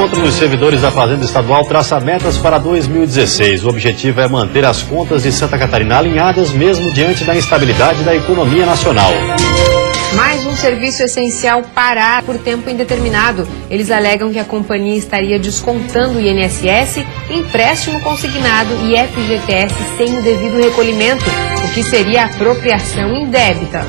encontro dos servidores da Fazenda Estadual traça metas para 2016. O objetivo é manter as contas de Santa Catarina alinhadas, mesmo diante da instabilidade da economia nacional. Mais um serviço essencial parar por tempo indeterminado. Eles alegam que a companhia estaria descontando o INSS, empréstimo consignado e FGTS sem o devido recolhimento, o que seria apropriação indébita.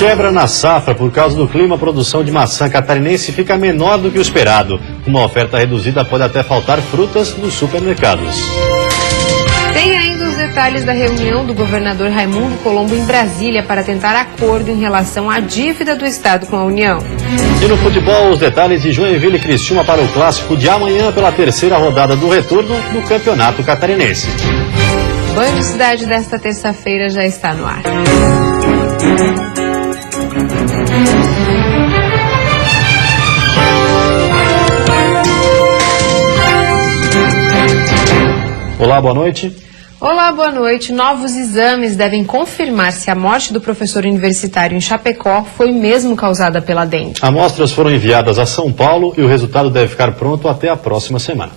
Quebra na safra por causa do clima. A produção de maçã catarinense fica menor do que o esperado. Uma oferta reduzida pode até faltar frutas nos supermercados. Tem ainda os detalhes da reunião do governador Raimundo Colombo em Brasília para tentar acordo em relação à dívida do Estado com a União. E no futebol, os detalhes de Joinville e Criciúma para o clássico de amanhã pela terceira rodada do retorno do Campeonato Catarinense. Band Cidade desta terça-feira já está no ar. Olá, boa noite. Olá, boa noite. Novos exames devem confirmar se a morte do professor universitário em Chapecó foi mesmo causada pela dengue. Amostras foram enviadas a São Paulo e o resultado deve ficar pronto até a próxima semana.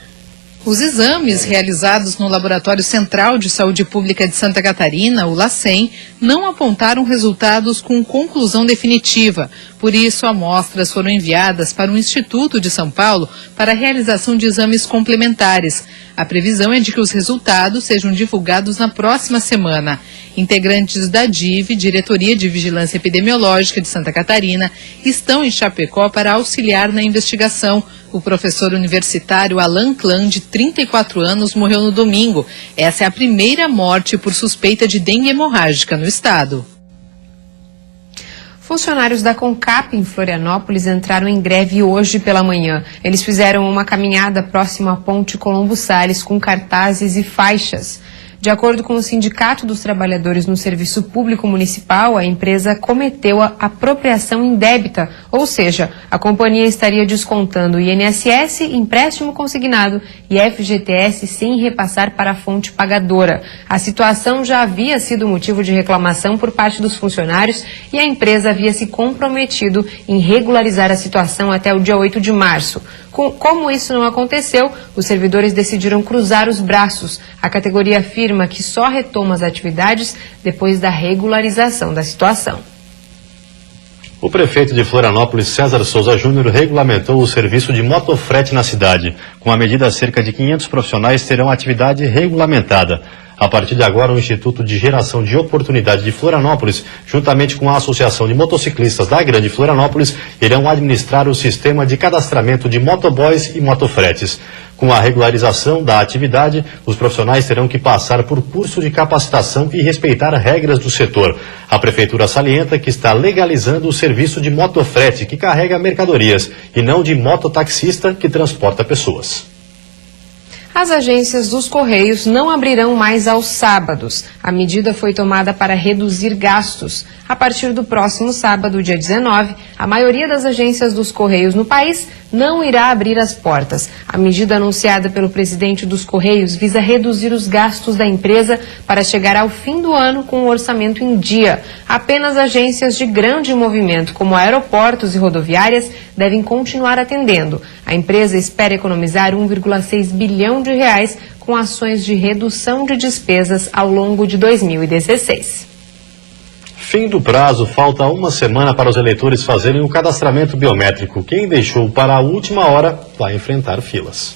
Os exames realizados no Laboratório Central de Saúde Pública de Santa Catarina, o LACEN, não apontaram resultados com conclusão definitiva. Por isso, amostras foram enviadas para o Instituto de São Paulo para a realização de exames complementares. A previsão é de que os resultados sejam divulgados na próxima semana. Integrantes da DIV, Diretoria de Vigilância Epidemiológica de Santa Catarina, estão em Chapecó para auxiliar na investigação. O professor universitário Alan Clan, de 34 anos, morreu no domingo. Essa é a primeira morte por suspeita de dengue hemorrágica no estado. Funcionários da CONCAP em Florianópolis entraram em greve hoje pela manhã. Eles fizeram uma caminhada próximo à Ponte Colombo Salles com cartazes e faixas. De acordo com o Sindicato dos Trabalhadores no Serviço Público Municipal, a empresa cometeu a apropriação indébita, ou seja, a companhia estaria descontando INSS, empréstimo consignado e FGTS sem repassar para a fonte pagadora. A situação já havia sido motivo de reclamação por parte dos funcionários e a empresa havia se comprometido em regularizar a situação até o dia 8 de março. Como isso não aconteceu, os servidores decidiram cruzar os braços. A categoria afirma que só retoma as atividades depois da regularização da situação. O prefeito de Florianópolis, César Souza Júnior, regulamentou o serviço de motofrete na cidade. Com a medida, cerca de 500 profissionais terão atividade regulamentada. A partir de agora, o Instituto de Geração de Oportunidade de Florianópolis, juntamente com a Associação de Motociclistas da Grande Florianópolis, irão administrar o sistema de cadastramento de motoboys e motofretes. Com a regularização da atividade, os profissionais terão que passar por curso de capacitação e respeitar regras do setor. A Prefeitura salienta que está legalizando o serviço de motofrete, que carrega mercadorias, e não de mototaxista, que transporta pessoas. As agências dos Correios não abrirão mais aos sábados. A medida foi tomada para reduzir gastos. A partir do próximo sábado, dia 19, a maioria das agências dos Correios no país não irá abrir as portas. A medida anunciada pelo presidente dos Correios visa reduzir os gastos da empresa para chegar ao fim do ano com o orçamento em dia. Apenas agências de grande movimento, como aeroportos e rodoviárias, devem continuar atendendo. A empresa espera economizar 1,6 bilhão de reais com ações de redução de despesas ao longo de 2016. Fim do prazo, falta uma semana para os eleitores fazerem o cadastramento biométrico. Quem deixou para a última hora vai enfrentar filas.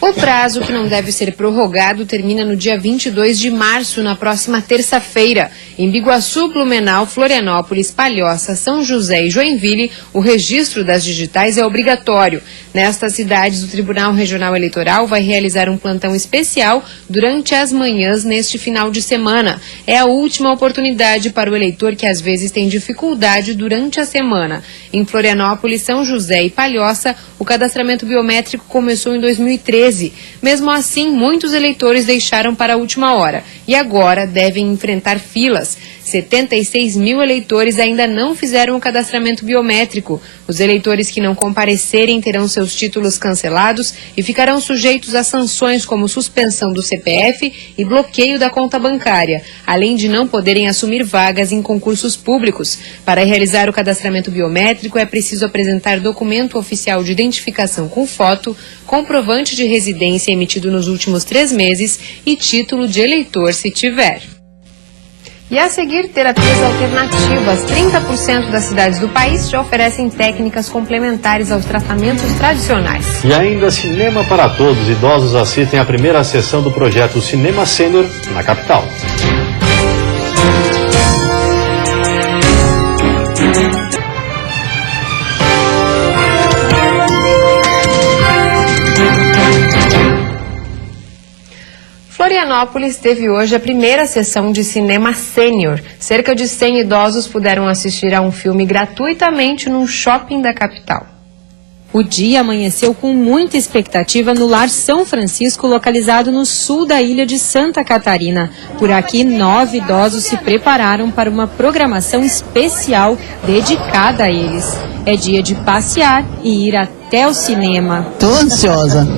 O prazo, que não deve ser prorrogado, termina no dia 22 de março, na próxima terça-feira. Em Biguaçu, Blumenau, Florianópolis, Palhoça, São José e Joinville, o registro das digitais é obrigatório. Nestas cidades, o Tribunal Regional Eleitoral vai realizar um plantão especial durante as manhãs neste final de semana. É a última oportunidade para o eleitor que às vezes tem dificuldade durante a semana. Em Florianópolis, São José e Palhoça, o cadastramento biométrico começou em 2013. Mesmo assim, muitos eleitores deixaram para a última hora e agora devem enfrentar filas. 76 mil eleitores ainda não fizeram o cadastramento biométrico. Os eleitores que não comparecerem terão seus títulos cancelados e ficarão sujeitos a sanções como suspensão do CPF e bloqueio da conta bancária, além de não poderem assumir vagas em concursos públicos. Para realizar o cadastramento biométrico é preciso apresentar documento oficial de identificação com foto, comprovante de residência emitido nos últimos 3 meses e título de eleitor se tiver. E a seguir, terapias alternativas. 30% das cidades do país já oferecem técnicas complementares aos tratamentos tradicionais. E ainda cinema para todos. Idosos assistem à primeira sessão do projeto Cinema Sênior na capital. Florianópolis teve hoje a primeira sessão de cinema sênior. Cerca de 100 idosos puderam assistir a um filme gratuitamente num shopping da capital. O dia amanheceu com muita expectativa no Lar São Francisco, localizado no sul da ilha de Santa Catarina. Por aqui, 9 idosos se prepararam para uma programação especial dedicada a eles. É dia de passear e ir até o cinema. Tô ansiosa.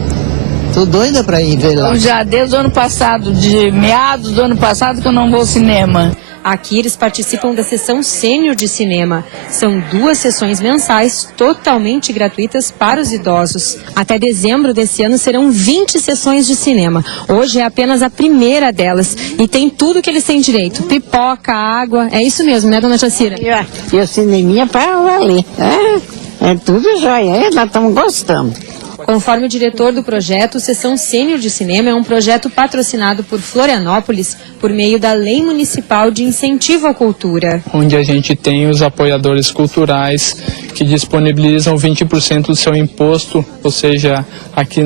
Tô doida pra ir ver lá. Já desde o ano passado, de meados do ano passado, que eu não vou ao cinema. Aqui eles participam da sessão sênior de cinema. São 2 sessões mensais totalmente gratuitas para os idosos. Até dezembro desse ano serão 20 sessões de cinema. Hoje é apenas a primeira delas. E tem tudo que eles têm direito. Pipoca, água. É isso mesmo, né, dona Jacira? E o cineminha pra valer. É tudo jóia. Nós estamos gostando. Conforme o diretor do projeto, Sessão Sênior de Cinema é um projeto patrocinado por Florianópolis por meio da Lei Municipal de Incentivo à Cultura. Onde a gente tem os apoiadores culturais que disponibilizam 20% do seu imposto, ou seja, aqui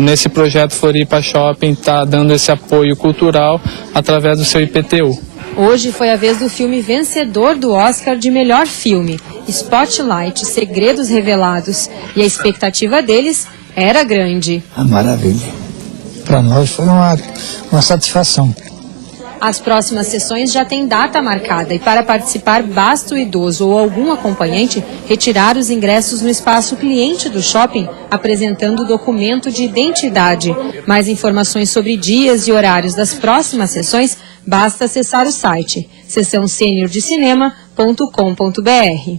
nesse projeto Floripa Shopping está dando esse apoio cultural através do seu IPTU. Hoje foi a vez do filme vencedor do Oscar de melhor filme, Spotlight, Segredos Revelados. E a expectativa deles era grande. Maravilha. Para nós foi uma satisfação. As próximas sessões já têm data marcada e para participar basta o idoso ou algum acompanhante retirar os ingressos no espaço cliente do shopping, apresentando o documento de identidade. Mais informações sobre dias e horários das próximas sessões, basta acessar o site sessãoseniordecinema.com.br.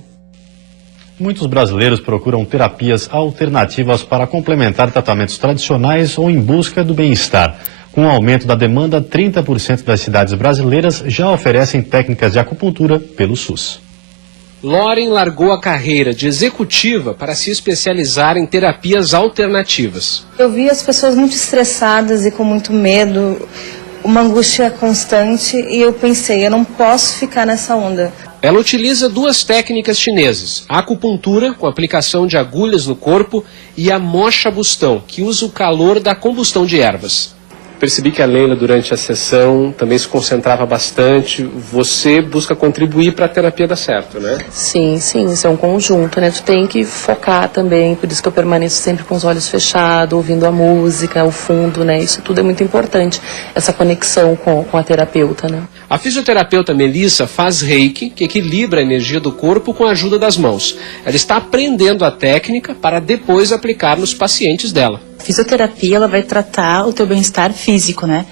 Muitos brasileiros procuram terapias alternativas para complementar tratamentos tradicionais ou em busca do bem-estar. Com o aumento da demanda, 30% das cidades brasileiras já oferecem técnicas de acupuntura pelo SUS. Loren largou a carreira de executiva para se especializar em terapias alternativas. Eu vi as pessoas muito estressadas e com muito medo, uma angústia constante, e eu pensei, eu não posso ficar nessa onda. Ela utiliza 2 técnicas chinesas, a acupuntura, com aplicação de agulhas no corpo, e a mocha bustão, que usa o calor da combustão de ervas. Percebi que a Leila, durante a sessão, também se concentrava bastante. Você busca contribuir para a terapia dar certo, né? Sim, isso é um conjunto, né? Tu tem que focar também, por isso que eu permaneço sempre com os olhos fechados, ouvindo a música, o fundo, né? Isso tudo é muito importante, essa conexão com a terapeuta, né? A fisioterapeuta Melissa faz reiki, que equilibra a energia do corpo com a ajuda das mãos. Ela está aprendendo a técnica para depois aplicar nos pacientes dela. A fisioterapia, ela vai tratar o teu bem-estar físico, né?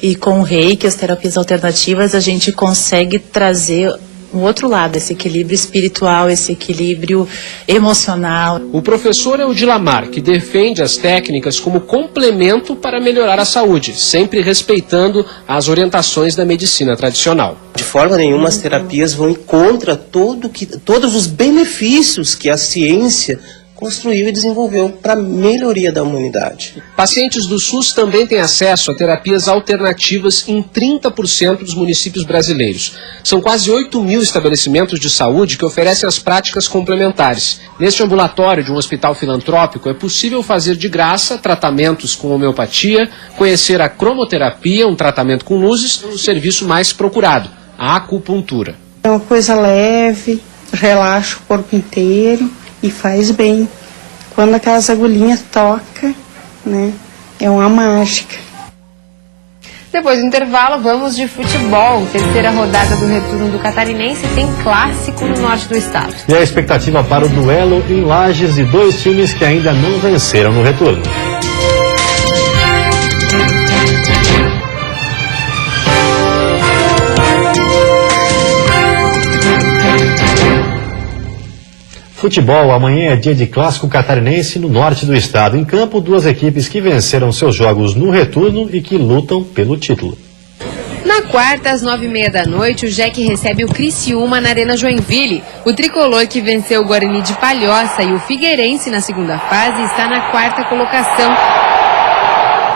E com o reiki, as terapias alternativas, a gente consegue trazer um outro lado, esse equilíbrio espiritual, esse equilíbrio emocional. O professor é o Dilamar, que defende as técnicas como complemento para melhorar a saúde, sempre respeitando as orientações da medicina tradicional. De forma nenhuma as terapias vão contra todos os benefícios que a ciência construiu e desenvolveu para a melhoria da humanidade. Pacientes do SUS também têm acesso a terapias alternativas em 30% dos municípios brasileiros. São quase 8 mil estabelecimentos de saúde que oferecem as práticas complementares. Neste ambulatório de um hospital filantrópico é possível fazer de graça tratamentos com homeopatia, conhecer a cromoterapia, um tratamento com luzes, e o serviço mais procurado, a acupuntura. É uma coisa leve, relaxa o corpo inteiro e faz bem. Quando aquelas agulhinhas tocam, né, é uma mágica. Depois do intervalo, vamos de futebol. Terceira rodada do retorno do Catarinense tem clássico no norte do estado. E a expectativa para o duelo em Lages de dois times que ainda não venceram no retorno. Futebol, amanhã é dia de clássico catarinense no norte do estado. Em campo, duas equipes que venceram seus jogos no retorno e que lutam pelo título. Na quarta, às 9h30 da noite, o Jack recebe o Criciúma na Arena Joinville. O tricolor que venceu o Guarani de Palhoça e o Figueirense na segunda fase está na quarta colocação.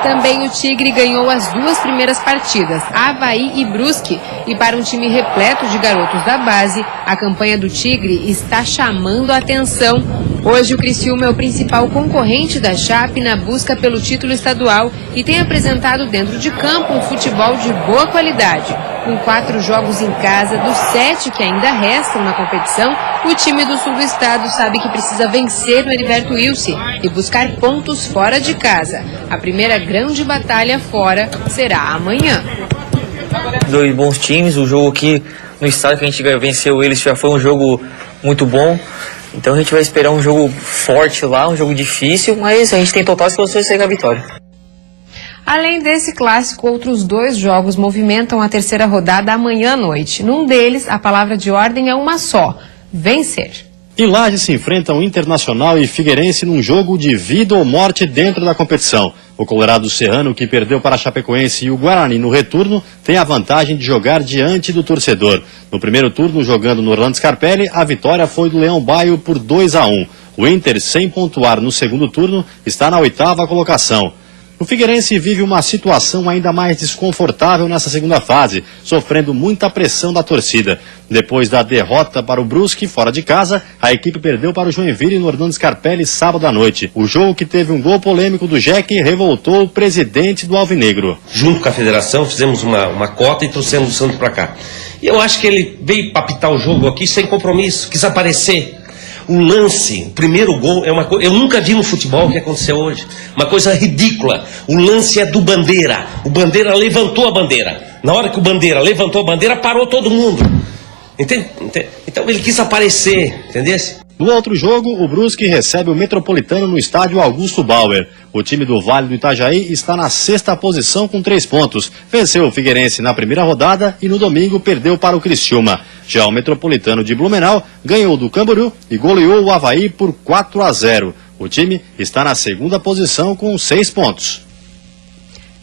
Também o Tigre ganhou as duas primeiras partidas, Avaí e Brusque. E para um time repleto de garotos da base, a campanha do Tigre está chamando a atenção. Hoje o Criciúma é o principal concorrente da Chape na busca pelo título estadual e tem apresentado dentro de campo um futebol de boa qualidade. Com 4 jogos em casa, dos 7 que ainda restam na competição, o time do sul do estado sabe que precisa vencer no Heriberto Wilson e buscar pontos fora de casa. A primeira grande batalha fora será amanhã. Dois bons times, o jogo aqui no estado que a gente venceu eles já foi um jogo muito bom. Então a gente vai esperar um jogo forte lá, um jogo difícil, mas a gente tem totais condições de chegar à vitória. Além desse clássico, outros 2 jogos movimentam a terceira rodada amanhã à noite. Num deles, a palavra de ordem é uma só: vencer. E Lages se enfrentam Internacional e Figueirense num jogo de vida ou morte dentro da competição. O Colorado Serrano, que perdeu para a Chapecoense, e o Guarani no retorno, tem a vantagem de jogar diante do torcedor. No primeiro turno, jogando no Orlando Scarpelli, a vitória foi do Leão Baio por 2-1. O Inter, sem pontuar no segundo turno, está na 8ª colocação. O Figueirense vive uma situação ainda mais desconfortável nessa segunda fase, sofrendo muita pressão da torcida. Depois da derrota para o Brusque, fora de casa, a equipe perdeu para o Joinville no Orlando Scarpelli sábado à noite. O jogo, que teve um gol polêmico do Jack, revoltou o presidente do Alvinegro. Junto com a federação, fizemos uma cota e trouxemos o Santos para cá. E eu acho que ele veio para apitar o jogo aqui sem compromisso, quis aparecer. O lance, o primeiro gol, é uma coisa. Eu nunca vi no futebol o que aconteceu hoje. Uma coisa ridícula. O lance é do Bandeira. O Bandeira levantou a bandeira. Na hora que o Bandeira levantou a bandeira, parou todo mundo. Entende? Então ele quis aparecer, entendeu? No outro jogo, o Brusque recebe o Metropolitano no estádio Augusto Bauer. O time do Vale do Itajaí está na 6ª posição com 3 pontos. Venceu o Figueirense na primeira rodada e no domingo perdeu para o Criciúma. Já o Metropolitano de Blumenau ganhou do Camboriú e goleou o Avaí por 4-0. O time está na 2ª posição com 6 pontos.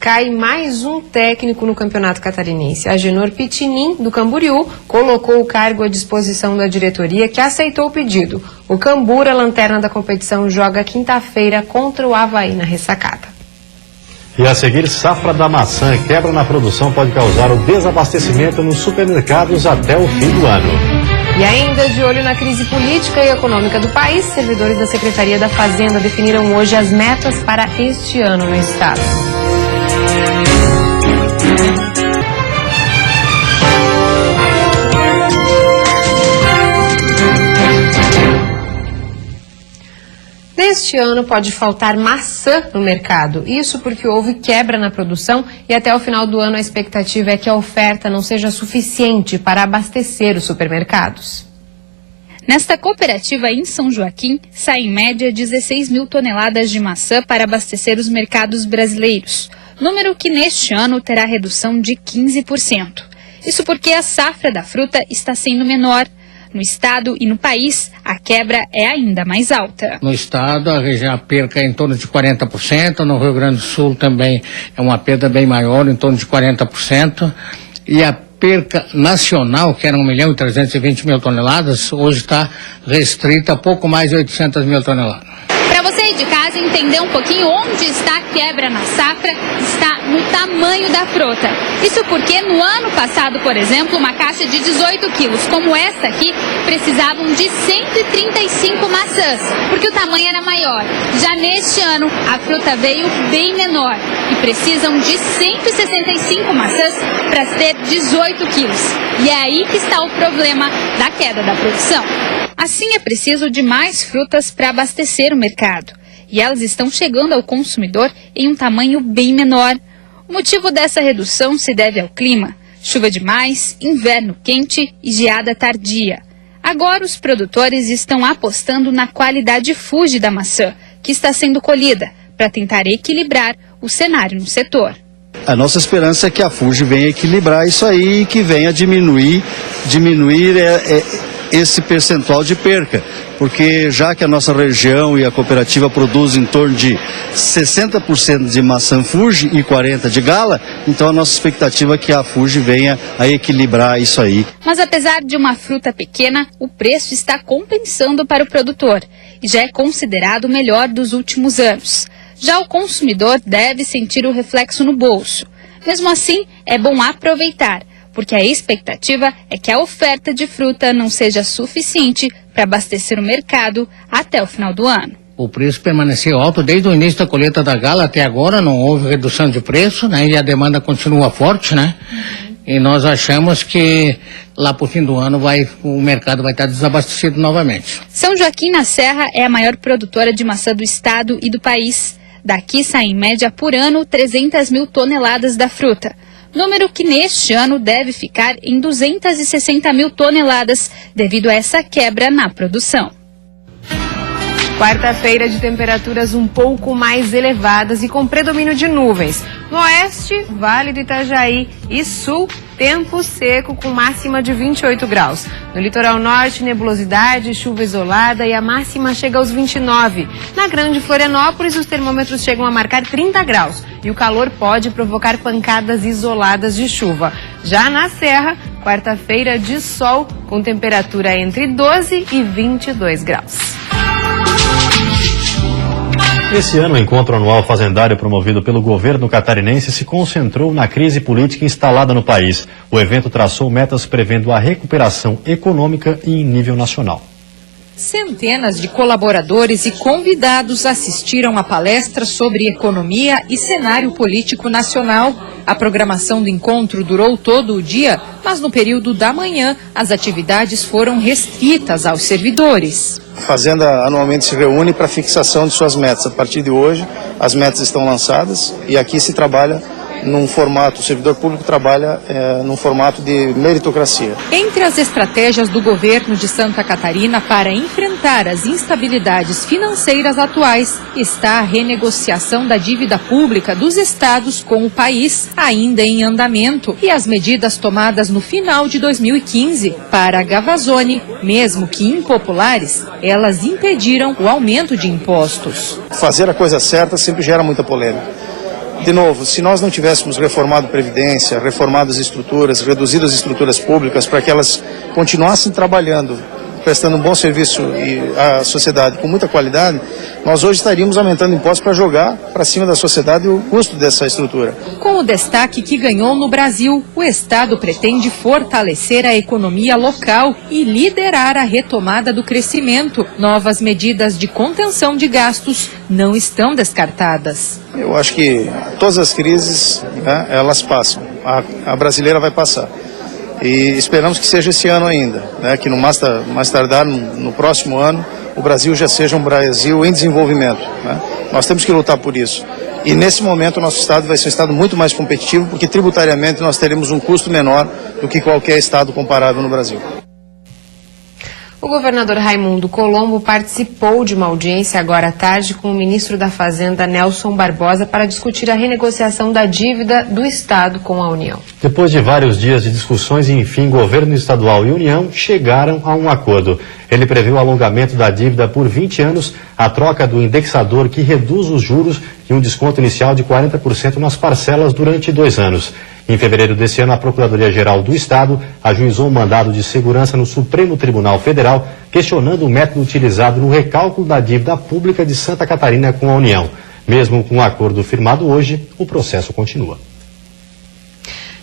Cai mais um técnico no Campeonato Catarinense. Agenor Pitinin, do Camboriú, colocou o cargo à disposição da diretoria, que aceitou o pedido. O Cambura, lanterna da competição, joga quinta-feira contra o Avaí na ressacada. E a seguir, safra da maçã. Quebra na produção pode causar o desabastecimento nos supermercados até o fim do ano. E ainda de olho na crise política e econômica do país, servidores da Secretaria da Fazenda definiram hoje as metas para este ano no estado. Neste ano pode faltar maçã no mercado. Isso porque houve quebra na produção e até o final do ano a expectativa é que a oferta não seja suficiente para abastecer os supermercados. Nesta cooperativa em São Joaquim, saem em média 16 mil toneladas de maçã para abastecer os mercados brasileiros, número que neste ano terá redução de 15%. Isso porque a safra da fruta está sendo menor. No estado e no país, a quebra é ainda mais alta. No estado, a perca é em torno de 40%, no Rio Grande do Sul também é uma perda bem maior, em torno de 40%, e a perca nacional, que era 1.320.000 toneladas, hoje está restrita a pouco mais de 800 mil toneladas. Para você aí de casa entender um pouquinho onde está a quebra na safra, está no tamanho da fruta. Isso porque no ano passado, por exemplo, uma caixa de 18 quilos, como essa aqui, precisavam de 135 maçãs, porque o tamanho era maior. Já neste ano, a fruta veio bem menor e precisam de 165 maçãs para ter 18 quilos. E é aí que está o problema da queda da produção. Assim, é preciso de mais frutas para abastecer o mercado. E elas estão chegando ao consumidor em um tamanho bem menor. O motivo dessa redução se deve ao clima. Chuva demais, inverno quente e geada tardia. Agora os produtores estão apostando na qualidade Fuji da maçã, que está sendo colhida, para tentar equilibrar o cenário no setor. A nossa esperança é que a Fuji venha equilibrar isso aí e que venha diminuir esse percentual de perca, porque já que a nossa região e a cooperativa produzem em torno de 60% de maçã Fuji e 40% de Gala, então a nossa expectativa é que a Fuji venha a equilibrar isso aí. Mas apesar de uma fruta pequena, o preço está compensando para o produtor e já é considerado o melhor dos últimos anos. Já o consumidor deve sentir o reflexo no bolso. Mesmo assim, é bom aproveitar, porque a expectativa é que a oferta de fruta não seja suficiente para abastecer o mercado até o final do ano. O preço permaneceu alto desde o início da colheita da Gala até agora, não houve redução de preço, né? E a demanda continua forte, né? E nós achamos que lá para o fim do ano o mercado vai estar desabastecido novamente. São Joaquim na Serra é a maior produtora de maçã do estado e do país. Daqui saem em média por ano 300 mil toneladas da fruta. Número que neste ano deve ficar em 260 mil toneladas, devido a essa quebra na produção. Quarta-feira de temperaturas um pouco mais elevadas e com predomínio de nuvens. No oeste, Vale do Itajaí e sul, tempo seco com máxima de 28 graus. No litoral norte, nebulosidade, chuva isolada e a máxima chega aos 29. Na Grande Florianópolis, os termômetros chegam a marcar 30 graus e o calor pode provocar pancadas isoladas de chuva. Já na Serra, quarta-feira de sol com temperatura entre 12 e 22 graus. Esse ano, o encontro anual fazendário promovido pelo governo catarinense se concentrou na crise política instalada no país. O evento traçou metas prevendo a recuperação econômica e em nível nacional. Centenas de colaboradores e convidados assistiram à palestra sobre economia e cenário político nacional. A programação do encontro durou todo o dia, mas no período da manhã as atividades foram restritas aos servidores. A Fazenda anualmente se reúne para fixação de suas metas. A partir de hoje, as metas estão lançadas e aqui se trabalha num formato, o servidor público trabalha num formato de meritocracia. Entre as estratégias do governo de Santa Catarina para enfrentar as instabilidades financeiras atuais está a renegociação da dívida pública dos estados com o país, ainda em andamento, e as medidas tomadas no final de 2015. Para a Gavazoni, mesmo que impopulares, elas impediram o aumento de impostos. Fazer a coisa certa sempre gera muita polêmica. De novo, se nós não tivéssemos reformado a Previdência, reformado as estruturas, reduzido as estruturas públicas para que elas continuassem trabalhando, prestando um bom serviço à sociedade com muita qualidade, nós hoje estaríamos aumentando impostos para jogar para cima da sociedade o custo dessa estrutura. Com o destaque que ganhou no Brasil, o Estado pretende fortalecer a economia local e liderar a retomada do crescimento. Novas medidas de contenção de gastos não estão descartadas. Eu acho que todas as crises, né, elas passam. A brasileira vai passar. E esperamos que seja esse ano ainda, né, que no mais tardar, no próximo ano, o Brasil já seja um Brasil em desenvolvimento, né? Nós temos que lutar por isso. E nesse momento o nosso estado vai ser um estado muito mais competitivo, porque tributariamente nós teremos um custo menor do que qualquer estado comparável no Brasil. O governador Raimundo Colombo participou de uma audiência agora à tarde com o ministro da Fazenda, Nelson Barbosa, para discutir a renegociação da dívida do Estado com a União. Depois de vários dias de discussões, enfim, governo estadual e União chegaram a um acordo. Ele prevê o alongamento da dívida por 20 anos, a troca do indexador que reduz os juros e um desconto inicial de 40% nas parcelas durante 2 anos. Em fevereiro desse ano, a Procuradoria-Geral do Estado ajuizou um mandado de segurança no Supremo Tribunal Federal, questionando o método utilizado no recálculo da dívida pública de Santa Catarina com a União. Mesmo com o acordo firmado hoje, o processo continua.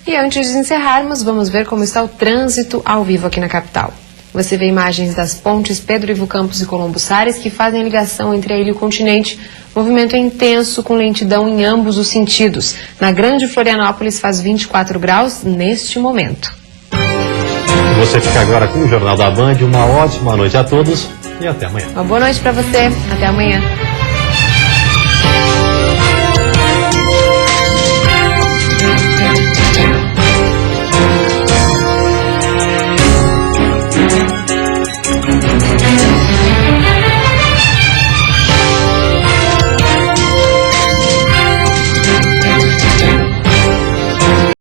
E antes de encerrarmos, vamos ver como está o trânsito ao vivo aqui na capital. Você vê imagens das pontes Pedro Ivo Campos e Colombo Salles, que fazem a ligação entre a ilha e o continente. Movimento é intenso, com lentidão em ambos os sentidos. Na Grande Florianópolis faz 24 graus neste momento. Você fica agora com o Jornal da Band. Uma ótima noite a todos e até amanhã. Uma boa noite para você. Até amanhã.